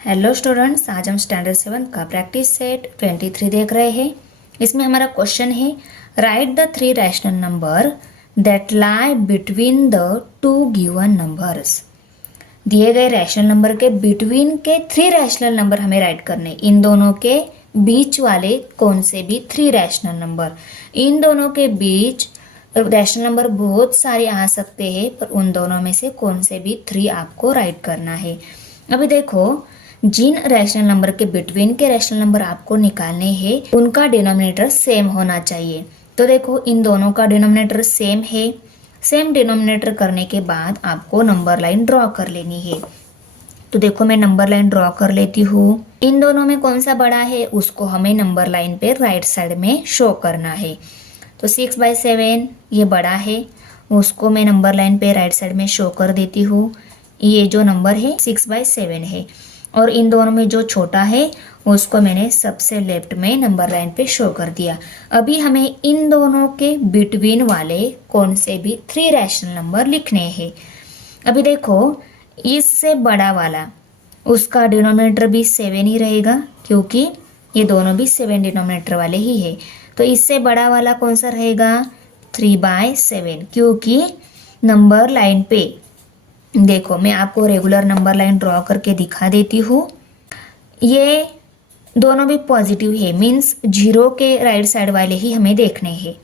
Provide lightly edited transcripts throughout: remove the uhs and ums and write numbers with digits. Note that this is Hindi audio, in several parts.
हेलो स्टूडेंट्स, आज हम स्टैंडर्ड 7 का प्रैक्टिस सेट 23 देख रहे हैं। इसमें हमारा क्वेश्चन है right the three rational number that lie between the two given numbers. दिए गए रैशनल नंबर के बिटवीन के थ्री रैशनल नंबर हमें राइट करने। इन दोनों के बीच वाले कौन से भी थ्री रैशनल नंबर। इन दोनों के बीच रैशनल नंबर बहुत सारे आ सकते हैं, पर उन दोनों में से कौन से भी थ्री आपको राइट करना है। अभी देखो, जिन रैशनल नंबर के बिटवीन के रैशनल नंबर आपको निकालने हैं उनका डिनोमिनेटर सेम होना चाहिए। तो देखो, इन दोनों का डिनोमिनेटर सेम है। सेम डिनोमिनेटर करने के बाद आपको नंबर लाइन ड्रॉ कर लेनी है। तो देखो, मैं नंबर लाइन ड्रॉ कर लेती हूँ। इन दोनों में कौन सा बड़ा है उसको हमें नंबर लाइन पे राइट साइड में शो करना है। तो 6/7 ये बड़ा है, उसको मैं नंबर लाइन पे राइट साइड में शो कर देती हूँ। ये जो नंबर है 6/7 है, और इन दोनों में जो छोटा है उसको मैंने सबसे लेफ्ट में नंबर लाइन पे शो कर दिया। अभी हमें इन दोनों के बिटवीन वाले कौन से भी थ्री रैशनल नंबर लिखने हैं। अभी देखो, इससे बड़ा वाला उसका डिनोमिनेटर भी 7 ही रहेगा, क्योंकि ये दोनों भी 7 डिनोमिनेटर वाले ही है। तो इससे बड़ा वाला कौन सा रहेगा 3/7, क्योंकि नंबर लाइन पे देखो, मैं आपको रेगुलर नंबर लाइन ड्रॉ करके दिखा देती हूँ। ये दोनों भी पॉजिटिव है, मीन्स 0 के राइट साइड वाले ही हमें देखने हैं।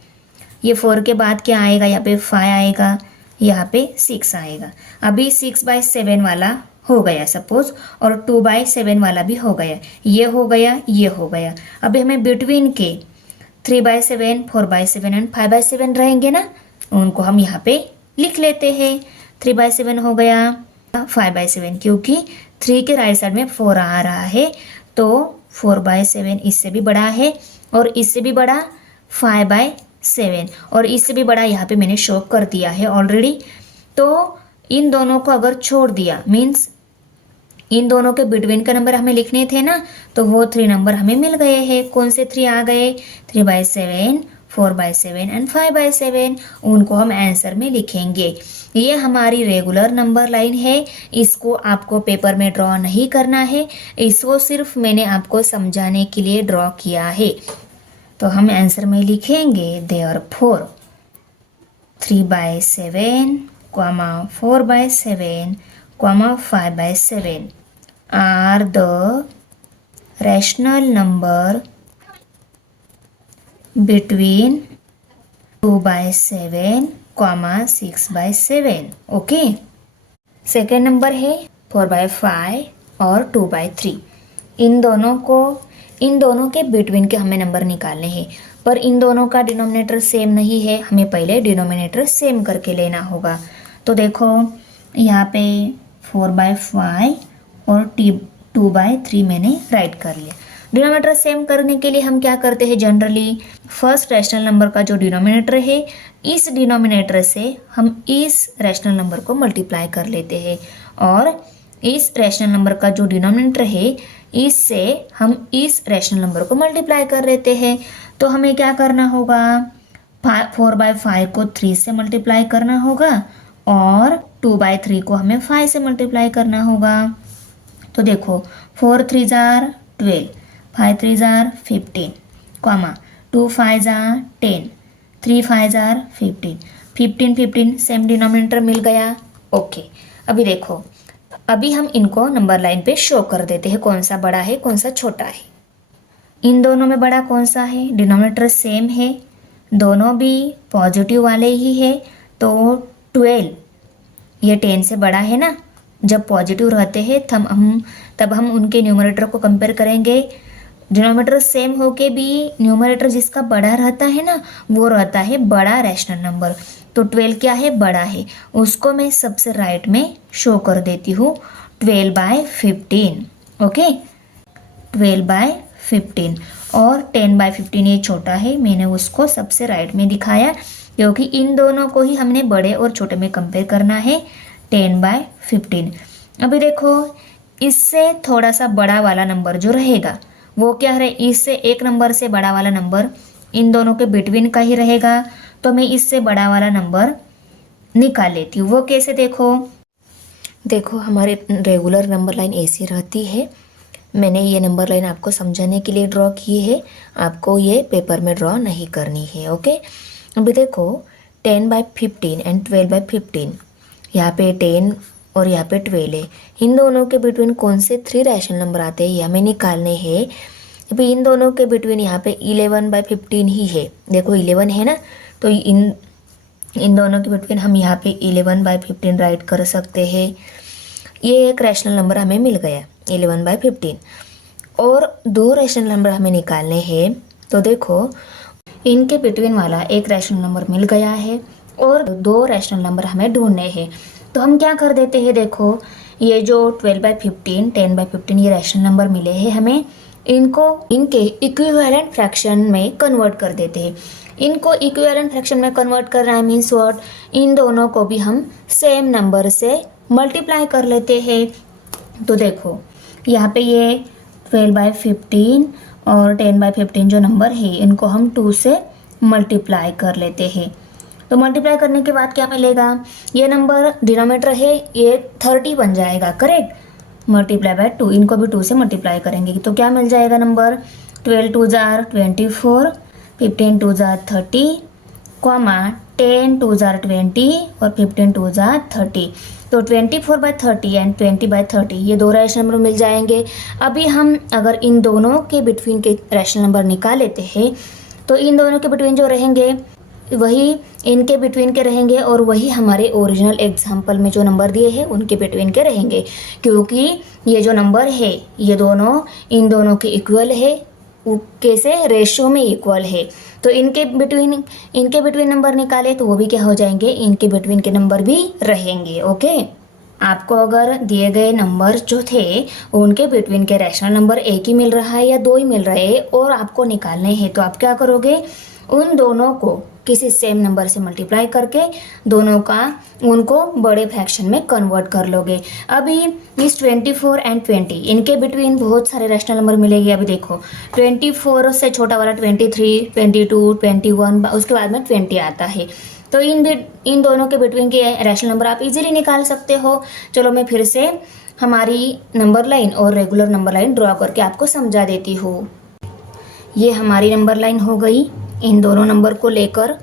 ये 4 के बाद क्या आएगा, यहाँ पे 5 आएगा, यहाँ पे 6 आएगा। अभी 6/7 वाला हो गया सपोज, और 2/7 वाला भी हो गया। ये हो गया, ये हो गया। अभी हमें बिटवीन के 3/7, 4/7 एंड 5/7 रहेंगे ना, उनको हम यहाँ पे लिख लेते हैं। 3/7 हो गया, 5/7, क्योंकि 3 के राइट साइड में 4 आ रहा है, तो 4/7 इससे भी बड़ा है, और इससे भी बड़ा 5/7, और इससे भी बड़ा यहाँ पे मैंने शो कर दिया है ऑलरेडी। तो इन दोनों को अगर छोड़ दिया, मीन्स इन दोनों के बिटवीन का नंबर हमें लिखने थे ना, तो वो 3 नंबर हमें मिल गए हैं। कौन से 3 आ गए, 3/7, 4/7 एंड 5/7। उनको हम आंसर में लिखेंगे। ये हमारी रेगुलर नंबर लाइन है, इसको आपको पेपर में ड्रॉ नहीं करना है, इसको सिर्फ मैंने आपको समझाने के लिए ड्रॉ किया है। तो हम आंसर में लिखेंगे therefore 3/7, 4/7, 5/7 are the rational number between 2/7, 6/7। Okay, second number है 4/5 और 2/3। इन दोनों के बिटवीन के हमें नंबर निकालने हैं, पर इन दोनों का डिनोमिनेटर सेम नहीं है। हमें पहले डिनोमिनेटर सेम करके लेना होगा। तो देखो, यहाँ पे 4/5 और 2/3 मैंने राइट कर लिया। डिनोमिनेटर सेम करने के लिए हम क्या करते हैं, जनरली फर्स्ट रैशनल नंबर का जो डिनोमिनेटर है, इस डिनोमिनेटर से हम इस रैशनल नंबर को मल्टीप्लाई कर लेते हैं, और इस रैशनल नंबर का जो डिनोमिनेटर है, इससे हम इस रैशनल नंबर को मल्टीप्लाई कर लेते हैं। तो हमें क्या करना होगा, 4/5 को 3 से मल्टीप्लाई करना होगा, और 2/3 को हमें 5 से मल्टीप्लाई करना होगा। तो देखो, 4 3 जार 12, 5 3 जार 15, 2 5 जार 10, 3 5 जार 15, 15 15 सेम डिनोमिनेटर मिल गया। ओके, अभी देखो, अभी हम इनको नंबर लाइन पे शो कर देते हैं, कौन सा बड़ा है कौन सा छोटा है। इन दोनों में बड़ा कौन सा है, डिनोमिनेटर सेम है, दोनों भी पॉजिटिव वाले ही है। तो 12, ये 10 से बड़ा है ना। जब पॉजिटिव रहते हैं तब हम उनके न्यूमरेटर को कंपेयर करेंगे। डिनोमिनेटर सेम होके भी न्यूमरेटर जिसका बड़ा रहता है ना, वो रहता है बड़ा रैशनल नंबर। तो 12 क्या है, बड़ा है, उसको मैं सबसे राइट में शो कर देती हूँ 12/15। ओके, 12/15, और 10/15 ये छोटा है, मैंने उसको सबसे राइट में दिखाया, क्योंकि इन दोनों को ही हमने बड़े और छोटे में कंपेयर करना है। 10/15। अभी देखो, इससे थोड़ा सा बड़ा वाला नंबर जो रहेगा वो क्या है, इससे एक नंबर से बड़ा वाला नंबर इन दोनों के बिटवीन का ही रहेगा। तो मैं इससे बड़ा वाला नंबर निकाल लेती हूँ। वो कैसे, देखो, देखो हमारे रेगुलर नंबर लाइन ऐसी रहती है। मैंने ये नंबर लाइन आपको समझाने के लिए ड्रॉ की है, आपको ये पेपर में ड्रॉ नहीं करनी है। ओके, अभी देखो 10/15 एंड 12/15, यहाँ पे 10 और यहाँ पे 12 है। इन दोनों के बिटवीन कौन से 3 रैशनल नंबर आते हैं ये हमें निकालने हैं। अभी इन दोनों के बिटवीन यहाँ पे 11/15 ही है। देखो 11 है ना, तो इन दोनों के बिटवीन हम यहाँ पे 11/15 राइट कर सकते हैं। ये एक रैशनल नंबर हमें मिल गया 11/15, और 2 रैशनल नंबर हमें निकालने हैं। तो देखो इनके बिटवीन वाला एक रैशनल नंबर मिल गया है और 2 रैशनल नंबर हमें ढूंढने हैं। तो हम क्या कर देते हैं, देखो ये जो 12/15, 10/15 ये रैशनल नंबर मिले हैं हमें, इनको इनके इक्विवेलेंट फ्रैक्शन में कन्वर्ट कर देते हैं। इनको इक्विवेलेंट फ्रैक्शन में कन्वर्ट करना है मीन्स व्हाट, इन दोनों को भी हम सेम नंबर से मल्टीप्लाई कर लेते हैं। तो देखो यहाँ पे ये 12/15 और 10/15 जो नंबर है इनको हम 2 से मल्टीप्लाई कर लेते हैं। तो मल्टीप्लाई करने के बाद क्या मिलेगा, ये नंबर डिनोमिनेटर है ये 30 बन जाएगा, करेक्ट। मल्टीप्लाई बाय 2, इनको भी 2 से मल्टीप्लाई करेंगे तो क्या मिल जाएगा नंबर, 12 2 जार 24, 15 2 जार 30, 10 2 जार 20 और 15 2 जार 30। तो 24/30 एंड 20/30 ये 2 रैशनल नंबर मिल जाएंगे। अभी हम अगर इन दोनों के बिटवीन के रैशनल नंबर निकाल लेते हैं तो इन दोनों के बिटवीन जो रहेंगे वही इनके बिटवीन के रहेंगे और वही हमारे ओरिजिनल एग्जाम्पल में जो नंबर दिए हैं उनके बिटवीन के रहेंगे, क्योंकि ये जो नंबर है ये दोनों इन दोनों के इक्वल है, कैसे रेशियो में इक्वल है। तो इनके बिटवीन नंबर निकाले तो वो भी क्या हो जाएंगे, इनके बिटवीन के नंबर भी रहेंगे। ओके, आपको अगर दिए गए नंबर जो थे उनके बिटवीन के रैशनल नंबर एक ही मिल रहा है या 2 ही मिल रहे हैं और आपको निकालने हैं, तो आप क्या करोगे, उन दोनों को किसी सेम नंबर से मल्टीप्लाई करके दोनों का उनको बड़े फ्रैक्शन में कन्वर्ट कर लोगे। अभी इस 24 एंड 20 इनके बिटवीन बहुत सारे रैशनल नंबर मिलेंगे। अभी देखो 24 से छोटा वाला 23, 22, 21, उसके बाद में 20 आता है। तो इन दोनों के बिटवीन के रैशनल नंबर आप इजीली निकाल सकते हो। चलो मैं फिर से हमारी नंबर लाइन और रेगुलर नंबर लाइन ड्रॉ करके आपको समझा देती हूँ। ये हमारी नंबर लाइन हो गई इन दोनों नंबर को लेकर,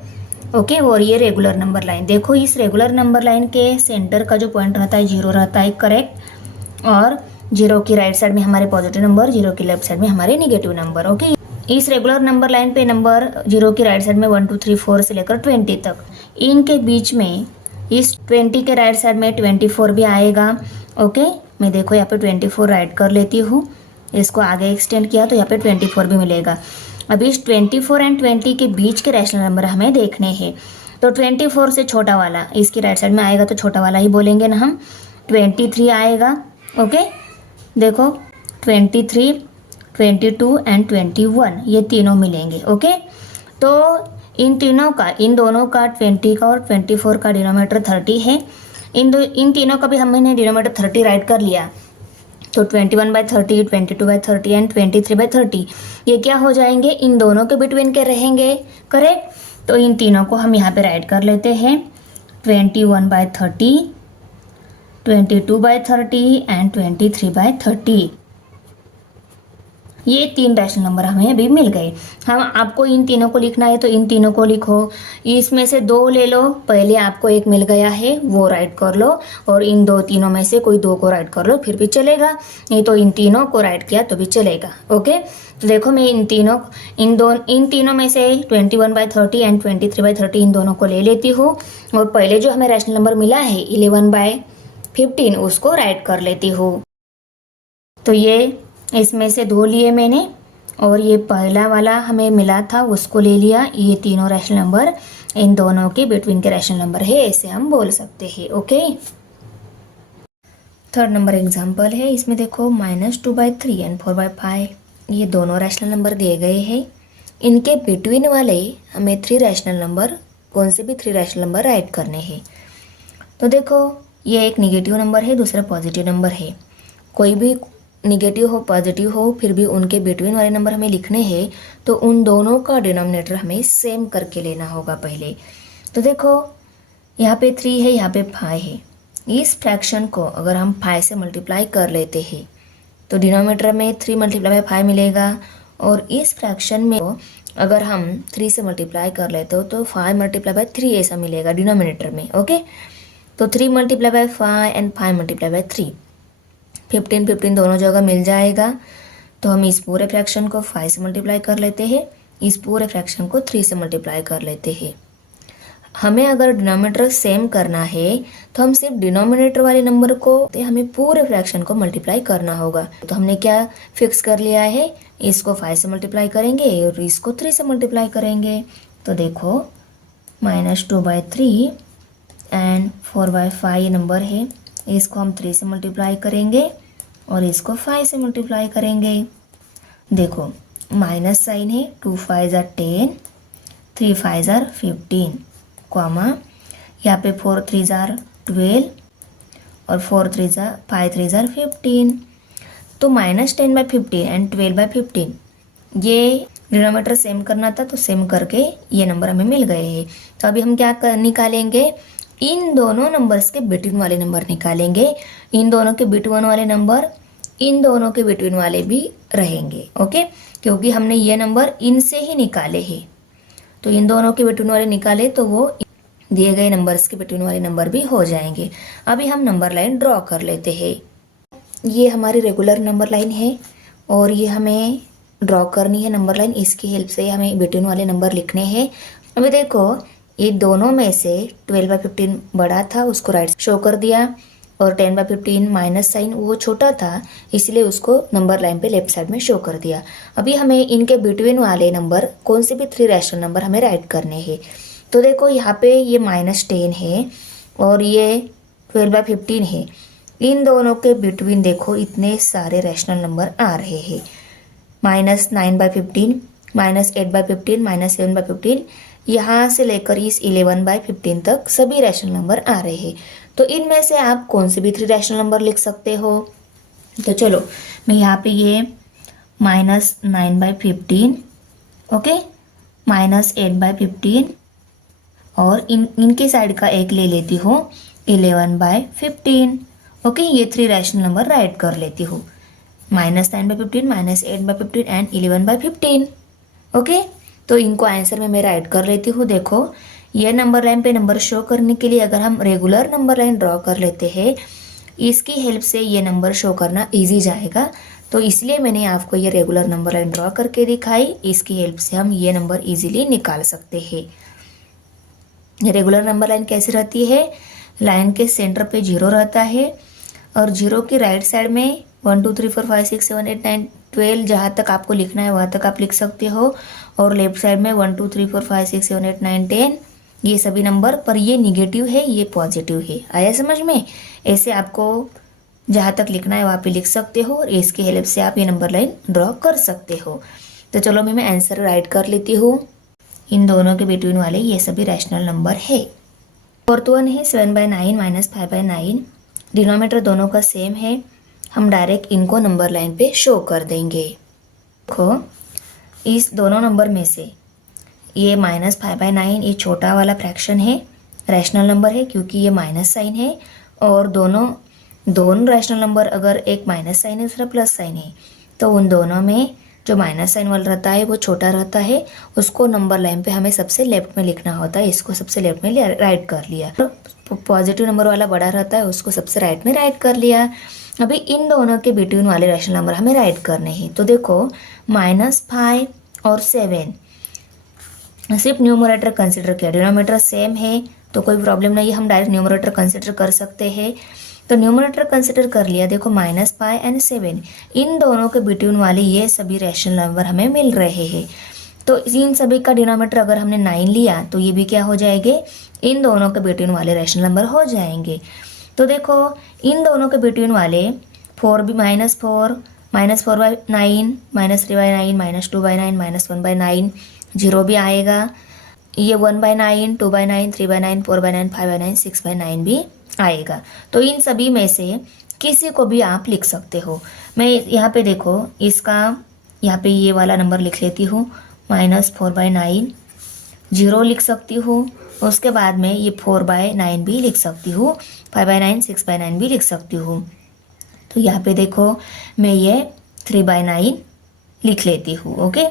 ओके। और ये रेगुलर नंबर लाइन, देखो इस रेगुलर नंबर लाइन के सेंटर का जो पॉइंट रहता है 0 रहता है, करेक्ट। और 0 की राइट साइड में हमारे पॉजिटिव नंबर, 0 की लेफ्ट साइड में हमारे नेगेटिव नंबर, ओके। इस रेगुलर नंबर लाइन पे नंबर 0 की राइट साइड में 1 2 3 4 से लेकर 20 तक, इनके बीच में इस 20 के राइट साइड में 24 भी आएगा, ओके। मैं देखो यहाँ पे 24 राइट कर लेती हूँ, इसको आगे एक्सटेंड किया तो यहाँ पे 24 भी मिलेगा। अभी इस 24 एंड 20 के बीच के रैशनल नंबर हमें देखने हैं। तो 24 से छोटा वाला इसकी राइट साइड में आएगा तो छोटा वाला ही बोलेंगे ना हम, 23 आएगा, ओके। देखो 23, 22 एंड 21 ये तीनों मिलेंगे, ओके। तो इन दोनों का 20 का और 24 का डिनोमिनेटर 30 है। इन तीनों का भी हमने डिनोमिनेटर 30 राइट कर लिया। तो 21/30, 22/30 एंड 23/30 ये क्या हो जाएंगे, इन दोनों के बिटवीन के रहेंगे, करेक्ट। तो इन तीनों को हम यहाँ पे राइट कर लेते हैं 21/30, 22/30 एंड 23/30। ये 3 रैशनल नंबर हमें अभी मिल गए। हम आपको इन तीनों को लिखना है तो इन तीनों को लिखो, इसमें से 2 ले लो, पहले आपको एक मिल गया है वो राइट कर लो, और इन तीनों में से कोई 2 को राइट कर लो फिर भी चलेगा, नहीं तो इन तीनों को राइट किया तो भी चलेगा, ओके। तो देखो मैं इन तीनों में से 21/30 एंड 23/30 इन दोनों को ले लेती हूँ, और पहले जो हमें रैशनल नंबर मिला है 11/15 उसको राइट कर लेती हूँ। तो ये इसमें से 2 लिए मैंने, और ये पहला वाला हमें मिला था उसको ले लिया। ये तीनों रैशनल नंबर इन दोनों के बिटवीन के रैशनल नंबर है, ऐसे हम बोल सकते हैं, ओके। 3rd नंबर एग्जांपल है, इसमें देखो -2/3 एंड 4/5 ये दोनों रैशनल नंबर दिए गए हैं। इनके बिटवीन वाले हमें 3 रैशनल नंबर, कौन से भी 3 रैशनल नंबर राइट करने हैं। तो देखो ये एक निगेटिव नंबर है, दूसरा पॉजिटिव नंबर है। कोई भी निगेटिव हो पॉजिटिव हो फिर भी उनके बिटवीन वाले नंबर हमें लिखने हैं, तो उन दोनों का डिनोमिनेटर हमें सेम करके लेना होगा पहले। तो देखो यहाँ पे 3 है, यहाँ पे 5 है, इस फ्रैक्शन को अगर हम 5 से मल्टीप्लाई कर लेते हैं तो डिनोमिनेटर में 3 मल्टीप्लाई बाय 5 मिलेगा, और इस फ्रैक्शन में अगर हम 3 से मल्टीप्लाई कर लेते हो तो 5 मल्टीप्लाई बाय 3 ऐसा मिलेगा डिनोमिनेटर में। ओके, तो 3 multiply by 5 and 5 multiply by 3, 15 15 दोनों जगह मिल जाएगा। तो हम इस पूरे फ्रैक्शन को 5 से मल्टीप्लाई कर लेते हैं, इस पूरे फ्रैक्शन को 3 से मल्टीप्लाई कर लेते हैं। हमें अगर डिनोमिनेटर सेम करना है तो हम सिर्फ डिनोमिनेटर वाले नंबर को हमें पूरे फ्रैक्शन को मल्टीप्लाई करना होगा। तो हमने क्या फिक्स कर लिया है, इसको 5 से मल्टीप्लाई करेंगे और इसको 3 से मल्टीप्लाई करेंगे। तो देखो -2/3 एंड 4/5 ये नंबर है, इसको हम 3 से मल्टीप्लाई करेंगे और इसको 5 से मल्टीप्लाई करेंगे। देखो माइनस साइन है, 2 5 are 10, 3 5 are 15, कॉमा यहाँ पे 4 3 are 12 और 4 3 are 5 3 are 15। तो -10/15 एंड 12/15 ये डिनोमिनेटर सेम करना था, तो सेम करके ये नंबर हमें मिल गए हैं। तो अभी हम क्या निकालेंगे, इन दोनों नंबर्स के बिटवीन वाले नंबर निकालेंगे। इन दोनों के बिटवीन वाले नंबर इन दोनों के बिटवीन वाले भी रहेंगे। ओके, क्योंकि हमने ये नंबर इनसे ही निकाले हैं, तो इन दोनों के बिटवीन वाले निकाले तो वो दिए गए नंबर्स के बिटवीन वाले नंबर भी हो जाएंगे। अभी हम नंबर लाइन ड्रॉ कर लेते हैं। ये हमारी रेगुलर नंबर लाइन है और ये हमें ड्रॉ करनी है नंबर लाइन, इसकी हेल्प से हमें बिटवीन वाले नंबर लिखने हैं। अभी देखो ये दोनों में से 12/15 बड़ा था, उसको राइट शो कर दिया, और 10/15 माइनस साइन वो छोटा था, इसलिए उसको नंबर लाइन पे लेफ्ट साइड में शो कर दिया। अभी हमें इनके बिटवीन वाले नंबर कौन से भी 3 रैशनल नंबर हमें राइट करने हैं। तो देखो यहाँ पे ये -10 है और ये 12/15 है, इन दोनों के बिटवीन देखो इतने सारे रैशनल नंबर आ रहे हैं, -9/15, -8/15, -7/15, यहाँ से लेकर इस 11/15 तक सभी रैशनल नंबर आ रहे हैं। तो इनमें से आप कौन से भी 3 रैशनल नंबर लिख सकते हो। तो चलो मैं यहाँ पे ये -9/15, ओके, -8/15 और इनके साइड का एक ले लेती हूँ 11/15। ओके, ये 3 रैशनल नंबर राइट कर लेती हूँ, -9/15, -8/15 एंड 11/15। ओके, तो इनको आंसर में मैं राइट कर लेती हूँ। देखो ये नंबर लाइन पे नंबर शो करने के लिए अगर हम रेगुलर नंबर लाइन ड्रॉ कर लेते हैं, इसकी हेल्प से ये नंबर शो करना इजी जाएगा, तो इसलिए मैंने आपको ये रेगुलर नंबर लाइन ड्रॉ करके दिखाई। इसकी हेल्प से हम ये नंबर इजीली निकाल सकते हैं। रेगुलर नंबर लाइन कैसी रहती है, लाइन के सेंटर पे 0 रहता है और 0 की राइट साइड में 1 2 3 4 5 6 7 8 9 12 जहाँ तक आपको लिखना है वहाँ तक आप लिख सकते हो, और लेफ्ट साइड में 1 2 3 4 5 6 7 8 9 10 ये सभी नंबर, पर ये निगेटिव है ये पॉजिटिव है। आया समझ में, ऐसे आपको जहाँ तक लिखना है वहाँ पे लिख सकते हो और इसकी हेल्प से आप ये नंबर लाइन ड्रॉ कर सकते हो। तो चलो मैं आंसर राइट कर लेती हूँ। इन दोनों के बिटवीन वाले ये सभी रैशनल नंबर है। फोर्थ वन है 7/9 -5/9, डिनोमिनेटर दोनों का सेम है, हम डायरेक्ट इनको नंबर लाइन पे शो कर देंगे। देखो इस दोनों नंबर में से ये -5/9 ये छोटा वाला फ्रैक्शन है, रैशनल नंबर है क्योंकि ये माइनस साइन है, और दोनों रैशनल नंबर अगर एक माइनस साइन है दूसरा प्लस साइन है तो उन दोनों में जो माइनस साइन वाला रहता है वो छोटा रहता है, उसको नंबर लाइन पे हमें सबसे लेफ्ट में लिखना होता है, इसको सबसे लेफ्ट में राइट कर लिया। पॉजिटिव नंबर वाला बड़ा रहता है उसको सबसे राइट में राइट कर लिया। अभी इन दोनों के बिटवीन वाले रैशनल नंबर हमें राइट करने हैं। तो देखो -5 और 7 सिर्फ न्यूमरेटर कंसिडर किया, डिनोमिनेटर सेम है तो कोई प्रॉब्लम नहीं है, हम डायरेक्ट न्यूमरेटर कंसिडर कर सकते हैं। तो न्यूमरेटर कंसिडर कर लिया। देखो -5 एंड 7 इन दोनों के बिटवीन वाले ये सभी रैशनल नंबर हमें मिल रहे हैं। तो इन सभी का डिनोमिनेटर अगर हमने 9 लिया तो ये भी क्या हो जाएंगे, इन दोनों के बिटवीन वाले रैशनल नंबर हो जाएंगे। तो देखो इन दोनों के बिटवीन वाले 4 भी -4 -4/9 -3/9 -2/9 -1/9 0 भी आएगा, ये 1/9 2/9 3/9 4/9 5/9 6/9 भी आएगा। तो इन सभी में से किसी को भी आप लिख सकते हो। मैं यहाँ पे देखो इसका यहाँ पे ये वाला नंबर लिख लेती हूँ, -4/9 0 लिख सकती हूँ, उसके बाद में ये 4/9 भी लिख सकती हूँ, 5/9 6/9 भी लिख सकती हूँ। तो यहाँ पे देखो मैं ये 3/9 लिख लेती हूँ। ओके,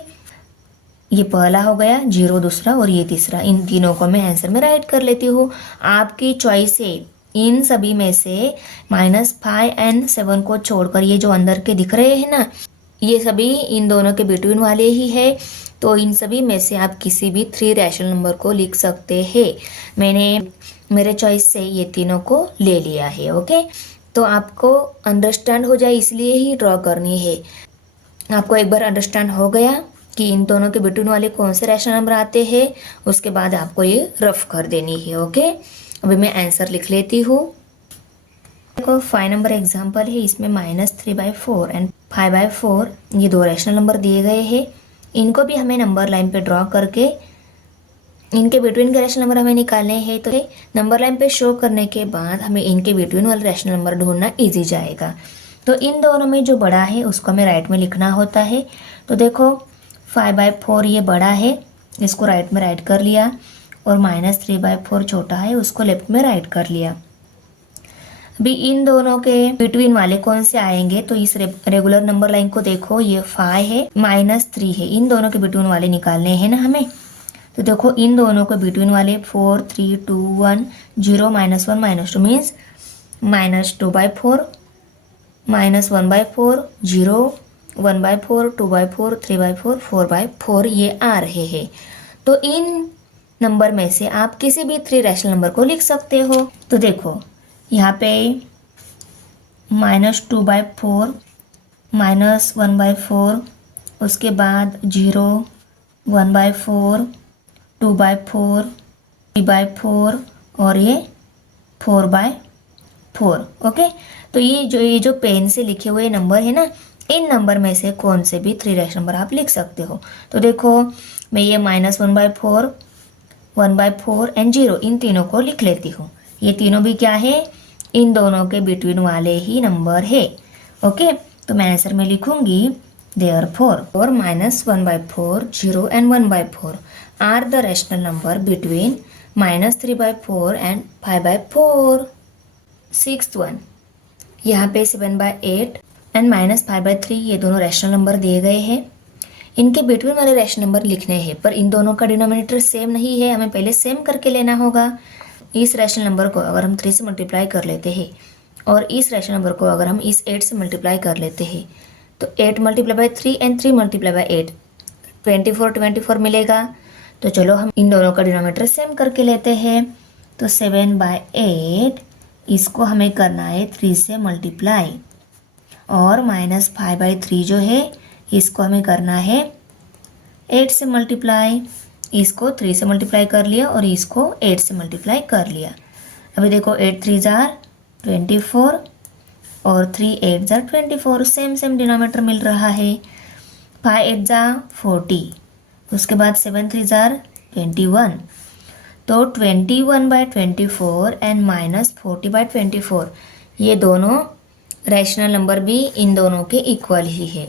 ये पहला हो गया, 0 दूसरा और ये तीसरा, इन तीनों को मैं आंसर में राइट कर लेती हूँ। आपकी चॉइस है, इन सभी में से -5 और 7 को छोड़कर ये जो अंदर के दिख रहे हैं ना, ये सभी इन दोनों के बिटवीन वाले ही है। तो इन सभी में से आप किसी भी 3 रैशनल नंबर को लिख सकते हैं। मैंने मेरे चॉइस से ये तीनों को ले लिया है। ओके, तो आपको अंडरस्टैंड हो जाए इसलिए ही ड्रॉ करनी है। आपको एक बार अंडरस्टैंड हो गया कि इन दोनों के बिटवीन वाले कौन से रैशनल नंबर आते हैं, उसके बाद आपको ये रफ कर देनी है। ओके, अभी मैं आंसर लिख लेती हूँ। देखो 5 नंबर एग्जाम्पल है, इसमें -3/4 एंड 5/4 ये 2 रैशनल नंबर दिए गए हैं। इनको भी हमें नंबर लाइन पे ड्रॉ करके इनके बिटवीन के रैशनल नंबर हमें निकालने हैं। तो नंबर लाइन पे शो करने के बाद हमें इनके बिटवीन वाले रैशनल नंबर ढूंढना ईजी जाएगा। तो इन दोनों में जो बड़ा है उसको हमें राइट में लिखना होता है। तो देखो 5/4 ये बड़ा है, इसको राइट में राइट कर लिया, और -3/4 छोटा है, उसको लेफ्ट में राइट कर लिया। अभी इन दोनों के बिटवीन वाले कौन से आएंगे, तो इस रेगुलर नंबर लाइन को देखो, ये 5 है, -3 है, इन दोनों के बिटवीन वाले निकालने हैं ना हमें। तो देखो इन दोनों के बिटवीन वाले 4 3 2 1 0 -1 -2 मीन्स -2/4 -1/4 0 1/4 2/4 3/4 4/4 ये आ रहे हैं। तो इन नंबर में से आप किसी भी 3 रैशनल नंबर को लिख सकते हो। तो देखो यहाँ पे -2/4 -1/4, उसके बाद 0 1/4 2/4 3/4 और ये 4/4। ओके, तो ये जो पेन से लिखे हुए नंबर है ना, इन नंबर में से कौन से भी 3 रैशनल नंबर आप लिख सकते हो। तो देखो मैं ये -1/4 1/4 एंड 0 इन तीनों को लिख लेती हूँ। ये तीनों भी क्या है, इन दोनों के बिटवीन वाले ही नंबर है। ओके, तो मैं आंसर में लिखूंगी therefore -1/4 0 and 1/4 are the rational number between -3/4 and 5/4। Sixth one, यहाँ पे 7/8 एंड -5/3 ये दोनों रैशनल नंबर दिए गए हैं। इनके बिटवीन वाले रैशनल नंबर लिखने हैं, पर इन दोनों का डिनोमिनेटर सेम नहीं है, हमें पहले सेम करके लेना होगा। इस रैशनल नंबर को अगर हम 3 से मल्टीप्लाई कर लेते हैं और इस रैशनल नंबर को अगर हम इस 8 से मल्टीप्लाई कर लेते हैं, तो 8 × 3 एंड 3 × 8 24 मिलेगा। तो चलो हम इन दोनों का डिनोमिनेटर सेम करके लेते हैं। तो 7/8 इसको हमें करना है 3 से मल्टीप्लाई, और -5/3 जो है इसको हमें करना है 8 से मल्टीप्लाई। इसको 3 से मल्टीप्लाई कर लिया और इसको 8 से मल्टीप्लाई कर लिया। अभी देखो 8 3 जार 24 और 3 8 जार 24, सेम डिनोमिनेटर मिल रहा है। 5 8 जार 40, उसके बाद 7 3 जार 21। तो 21/24 एंड -40/24 ये दोनों रैशनल नंबर भी इन दोनों के इक्वल ही है।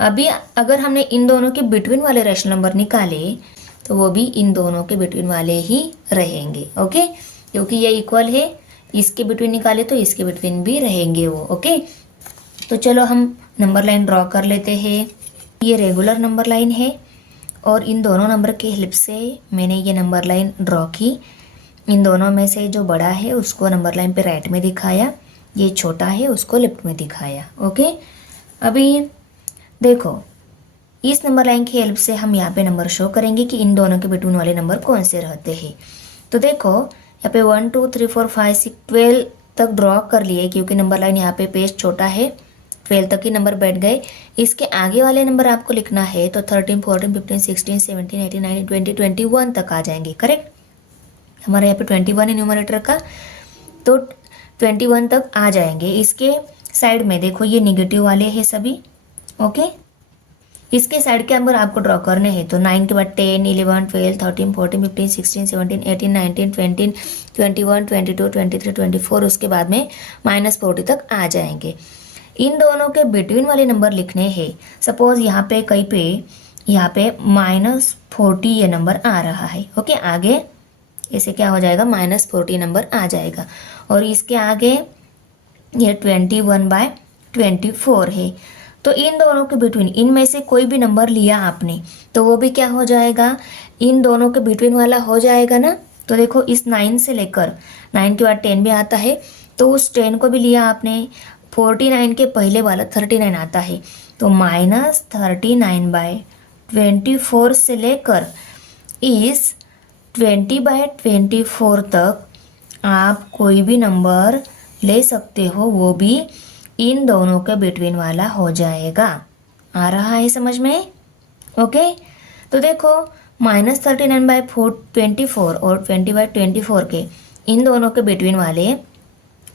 अभी अगर हमने इन दोनों के बिटवीन वाले रैशनल नंबर निकाले तो वो भी इन दोनों के बिटवीन वाले ही रहेंगे। ओके, क्योंकि ये इक्वल है, इसके बिटवीन निकाले तो इसके बिटवीन भी रहेंगे वो। ओके, तो चलो हम नंबर लाइन ड्रॉ कर लेते हैं। ये रेगुलर नंबर लाइन है और इन दोनों नंबर की हेल्प से मैंने ये नंबर लाइन ड्रॉ की। इन दोनों में से जो बड़ा है उसको नंबर लाइन पे राइट में दिखाया, ये छोटा है उसको लेफ्ट में दिखाया। ओके, अभी देखो इस नंबर लाइन की हेल्प से हम यहाँ पे नंबर शो करेंगे कि इन दोनों के बिटवीन वाले नंबर कौन से रहते हैं। तो देखो यहाँ पे 1 2 3 4 5 6 12 तक ड्रॉ कर लिए, क्योंकि नंबर लाइन यहाँ पे पेज छोटा है, 12 तक ही नंबर बैठ गए। इसके आगे वाले नंबर आपको लिखना है तो 13 14 15 16 17 18 19 20 21 तक आ जाएंगे। करेक्ट, हमारे यहाँ पे 21 है न्यूमरेटर का, तो 21 तक आ जाएंगे। इसके साइड में देखो ये निगेटिव वाले हैं सभी। ओके, इसके साइड के अंदर आपको ड्रॉ करने हैं तो 9 के बाद 10 11 12 13 14 15 16 17 18 19 20 21 22 23 24, उसके बाद में -40 तक आ जाएंगे। इन दोनों के बिटवीन वाले नंबर लिखने हैं। सपोज यहाँ पे यहाँ पे -40 ये नंबर आ रहा है। ओके, आगे ऐसे क्या हो जाएगा, -40 नंबर आ जाएगा। और इसके आगे ये 21/24 है। तो इन दोनों के बिटवीन, इनमें से कोई भी नंबर लिया आपने तो वो भी क्या हो जाएगा, इन दोनों के बिटवीन वाला हो जाएगा ना। तो देखो इस 9 से लेकर 9 के बाद 10 भी आता है, तो उस 10 को भी लिया आपने, 49 के पहले वाला 39 आता है, तो -39/24 से लेकर इस 20/24 तक आप कोई भी नंबर ले सकते हो, वो भी इन दोनों के बिटवीन वाला हो जाएगा। आ रहा है समझ में? ओके। तो देखो -39/24 और 20/24 के इन दोनों के बिटवीन वाले,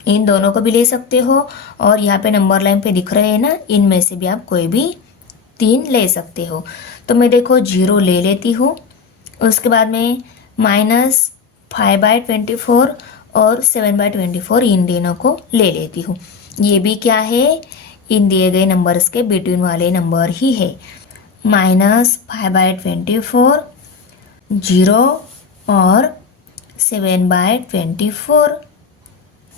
इन दोनों को भी ले सकते हो, और यहाँ पे नंबर लाइन पे दिख रहे हैं ना, इनमें से भी आप कोई भी 3 ले सकते हो। तो मैं देखो 0 ले लेती हूँ, उसके बाद में -5/24 और 7/24 इन तीनों को ले लेती हूँ। ये भी क्या है, इन दिए गए नंबर्स के बिटवीन वाले नंबर ही है। -5/24, 0 और 7/24।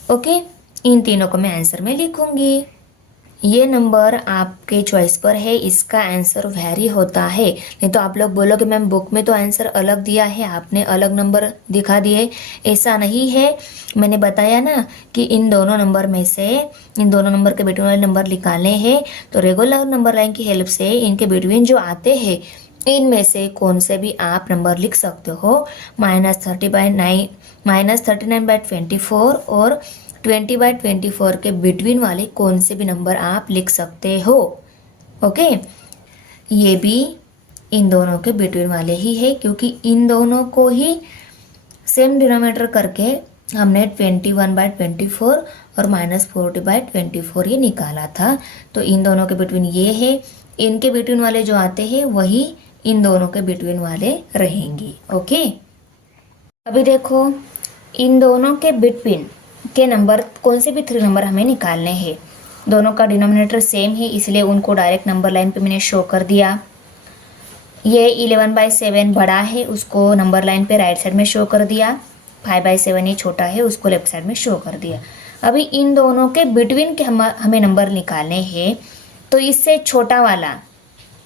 ओके, इन तीनों को मैं आंसर में लिखूंगी। ये नंबर आपके चॉइस पर है, इसका आंसर वेरी होता है। नहीं तो आप लोग बोलोगे मैम बुक में तो आंसर अलग दिया है, आपने अलग नंबर दिखा दिए। ऐसा नहीं है, मैंने बताया ना कि इन दोनों नंबर में से, इन दोनों नंबर के बिटवीन वाले नंबर निकालने हैं, तो रेगुलर नंबर लाइन की हेल्प से इनके बिटवीन जो आते हैं, इनमें से कौन से भी आप नंबर लिख सकते हो। -39/24 और 20/24 के बिटवीन वाले कौन से भी नंबर आप लिख सकते हो। ओके, ये भी इन दोनों के बिटवीन वाले ही है, क्योंकि इन दोनों को ही सेम डिनोमिनेटर करके हमने 21/24 और -40/24 ये निकाला था। तो इन दोनों के बिटवीन ये है, इनके बिटवीन वाले जो आते हैं वही इन दोनों के बिटवीन वाले रहेंगे। ओके, अभी देखो इन दोनों के बिटवीन के नंबर, कौन से भी 3 नंबर हमें निकालने हैं। दोनों का डिनोमिनेटर सेम है, इसलिए उनको डायरेक्ट नंबर लाइन पे मैंने शो कर दिया। ये 11/7 बड़ा है, उसको नंबर लाइन पे राइट साइड में शो कर दिया। 5/7 ये छोटा है, उसको लेफ्ट साइड में शो कर दिया। अभी इन दोनों के बिटवीन के हमें नंबर निकालने हैं, तो इससे छोटा वाला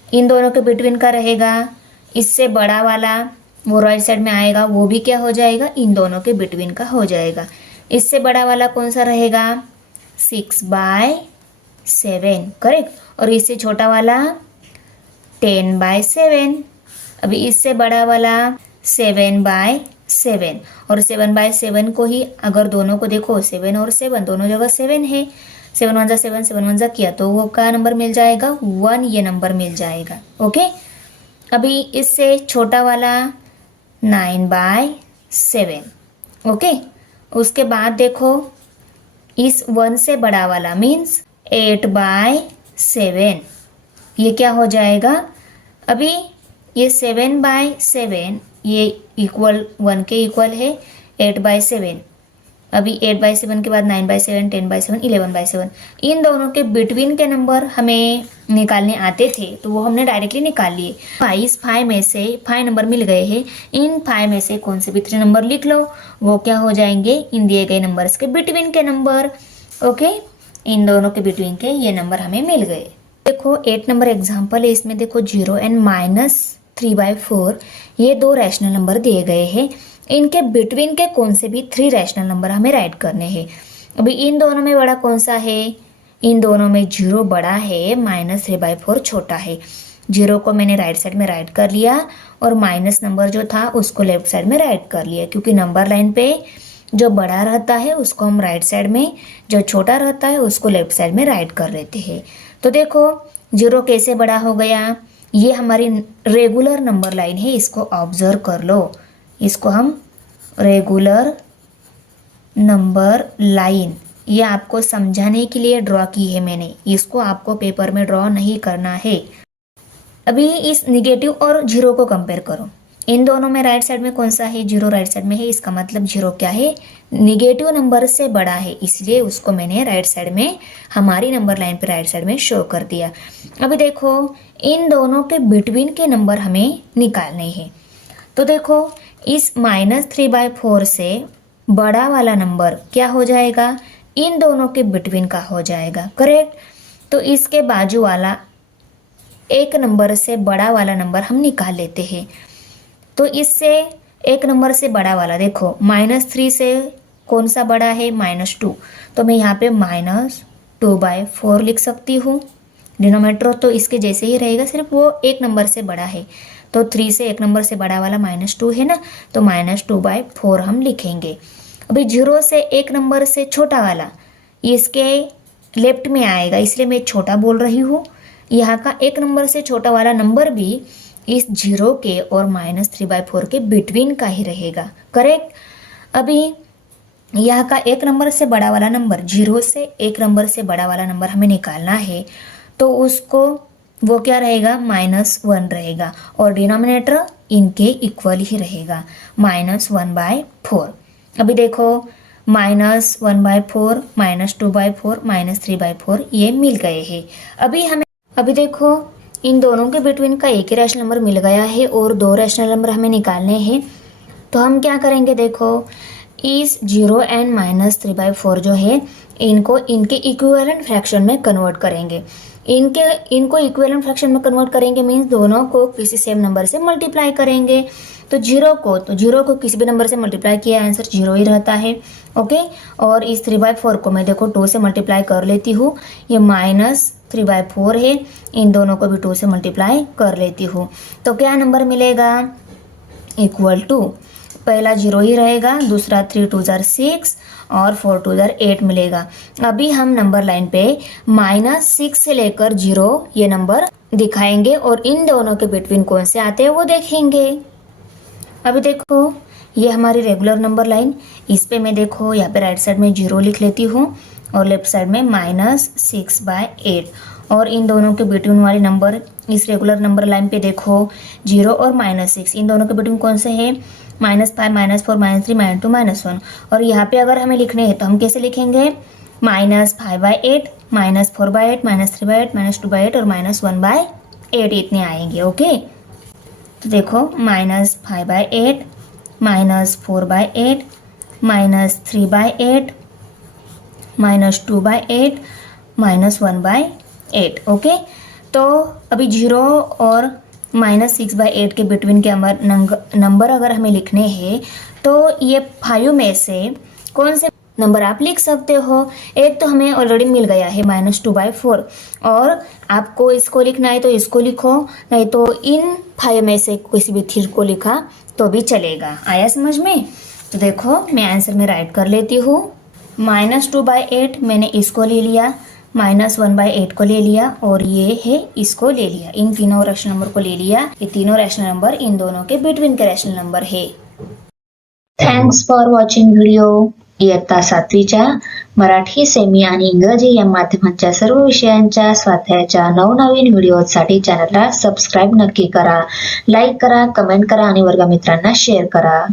इन दोनों के बिटवीन का रहेगा, इससे बड़ा वाला वो राइट साइड में आएगा, वो भी क्या हो जाएगा, इन दोनों के बिटवीन का हो जाएगा। इससे बड़ा वाला कौन सा रहेगा, 6/7, करेक्ट। और इससे छोटा वाला 10/7। अभी इससे बड़ा वाला 7/7, और 7/7 को ही अगर दोनों को देखो, 7 और 7 दोनों जगह 7 है, 7 1 7 7 1 किया तो वो का नंबर मिल जाएगा 1, ये नंबर मिल जाएगा। ओके, अभी इससे छोटा वाला 9/7। ओके, उसके बाद देखो इस 1 से बड़ा वाला मीन्स 8/7, ये क्या हो जाएगा। अभी ये 7/7 ये इक्वल 1 के इक्वल है 8/7। अभी 8/7 के बाद 9/7, 10/7, 11/7, इन दोनों के बिटवीन के नंबर हमें निकालने आते थे, तो वो हमने डायरेक्टली निकाल लिए। 5 में से 5 नंबर मिल गए हैं, इन 5 में से कौन से भी 3 नंबर लिख लो, वो क्या हो जाएंगे, इन दिए गए नंबर्स के बिटवीन के नंबर। ओके, इन दोनों के बिटवीन के ये नंबर हमें मिल गए। देखो 8 नंबर एग्जाम्पल है, इसमें देखो 0 एंड -3/4 ये 2 रैशनल नंबर दिए गए हैं। इनके बिटवीन के कौन से भी 3 रैशनल नंबर हमें राइट करने हैं। अभी इन दोनों में बड़ा कौन सा है, इन दोनों में 0 बड़ा है, -3/4 छोटा है। 0 को मैंने राइट साइड में राइट कर लिया, और माइनस नंबर जो था उसको लेफ्ट साइड में राइट कर लिया, क्योंकि नंबर लाइन पे जो बड़ा रहता है उसको हम राइट साइड में, जो छोटा रहता है उसको लेफ्ट साइड में राइट कर लेते हैं। तो देखो 0 कैसे बड़ा हो गया, ये हमारी रेगुलर नंबर लाइन है, इसको ऑब्जर्व कर लो। इसको हम रेगुलर नंबर लाइन, ये आपको समझाने के लिए ड्रॉ की है मैंने, इसको आपको पेपर में ड्रॉ नहीं करना है। अभी इस निगेटिव और 0 को कंपेयर करो, इन दोनों में राइट साइड में कौन सा है, 0 राइट साइड में है, इसका मतलब 0 क्या है, निगेटिव नंबर से बड़ा है, इसलिए उसको मैंने राइट साइड में, हमारी नंबर लाइन पे राइट साइड में शो कर दिया। अभी देखो इन दोनों के बिटवीन के नंबर हमें निकालने हैं। तो देखो इस -3/4 से बड़ा वाला नंबर क्या हो जाएगा, इन दोनों के बिटवीन का हो जाएगा, करेक्ट। तो इसके बाजू वाला एक नंबर से बड़ा वाला नंबर हम निकाल लेते हैं। तो इससे एक नंबर से बड़ा वाला देखो, -3 से कौन सा बड़ा है, -2, तो मैं यहाँ पे -2/4 लिख सकती हूँ। डिनोमिनेटर तो इसके जैसे ही रहेगा, सिर्फ वो एक नंबर से बड़ा है। तो 3 से एक नंबर से बड़ा वाला -2 है ना, तो -2/4 हम लिखेंगे। अभी 0 से एक नंबर से छोटा वाला इसके लेफ्ट में आएगा, इसलिए मैं छोटा बोल रही हूँ। यहाँ का एक नंबर से छोटा वाला नंबर भी इस 0 के और -3/4 के बिटवीन का ही रहेगा, करेक्ट। अभी यहाँ का एक नंबर से बड़ा वाला नंबर, 0 से एक नंबर से बड़ा वाला नंबर हमें निकालना है, तो उसको वो क्या रहेगा, -1 रहेगा, और डिनोमिनेटर इनके इक्वल ही रहेगा, -1/4। अभी देखो -1/4, -2/4, -3/4 ये मिल गए हैं। अभी देखो इन दोनों के बिटवीन का एक ही रैशनल नंबर मिल गया है और दो रैशनल नंबर हमें निकालने हैं। तो हम क्या करेंगे, देखो इस 0 एंड -3/4 जो है इनको इनके इक्विवेलेंट फ्रैक्शन में कन्वर्ट करेंगे। इनको इक्विवेलेंट फ्रैक्शन में कन्वर्ट करेंगे मीन्स दोनों को किसी सेम नंबर से मल्टीप्लाई करेंगे। तो 0 को किसी भी नंबर से मल्टीप्लाई किया आंसर 0 ही रहता है, ओके। और इस 3/4 को मैं देखो 2 से मल्टीप्लाई कर लेती हूँ, ये -3/4 है, इन दोनों को भी 2 से मल्टीप्लाई कर लेती हूँ। तो क्या नंबर मिलेगा, इक्वल टू, पहला 0 ही रहेगा, दूसरा 3 2 6 और 4 2 8 मिलेगा। अभी हम नंबर लाइन पे -6 से लेकर 0 ये नंबर दिखाएंगे और इन दोनों के बिटवीन कौन से आते हैं वो देखेंगे। अभी देखो ये हमारी रेगुलर नंबर लाइन, इस पे मैं देखो यहाँ पे राइट साइड में 0 लिख लेती हूँ और लेफ्ट साइड में -6/8, और इन दोनों के बिटवीन वाले नंबर इस रेगुलर नंबर लाइन पे देखो 0 और -6, इन दोनों के बिटवीन कौन से हैं, -5 -4 -3 -2 -1। और यहाँ पे अगर हमें लिखने हैं तो हम कैसे लिखेंगे, -5/8, -4/8, -3/8, -2/8 और -1/8 इतने आएंगे, ओके। तो देखो -5/8, -4/8, -3/8, -2/8, -1/8, ओके। तो अभी 0 और -6/8 के बिटवीन के नंबर अगर हमें लिखने हैं तो ये 5 में से कौन से नंबर आप लिख सकते हो। एक तो हमें ऑलरेडी मिल गया है -2/4, और आपको इसको लिखना है तो इसको लिखो, नहीं तो इन 5 में से किसी भी 3 को लिखा तो भी चलेगा। आया समझ में। तो देखो मैं आंसर में राइट कर लेती हूँ, -2/8 मैंने इसको ले लिया, -1/8 को ले लिया और ये है इसको ले लिया, इन तीनों रैशनल नंबर को ले लिया। ये तीनों रैशनल नंबर इन दोनों के बिटवीन के रैशनल नंबर है। Thanks for watching video. इयत्ता 7वीच्या मराठी, सेमी आणि इंग्रजी या माध्यमांच्या सर्व विषयांच्या स्वाध्यायाच्या नवनवीन व्हिडिओसाठी चॅनलला सबस्क्राईब नक्की करा, लाईक करा, कमेंट करा आणि वर्गमित्रांना शेअर करा।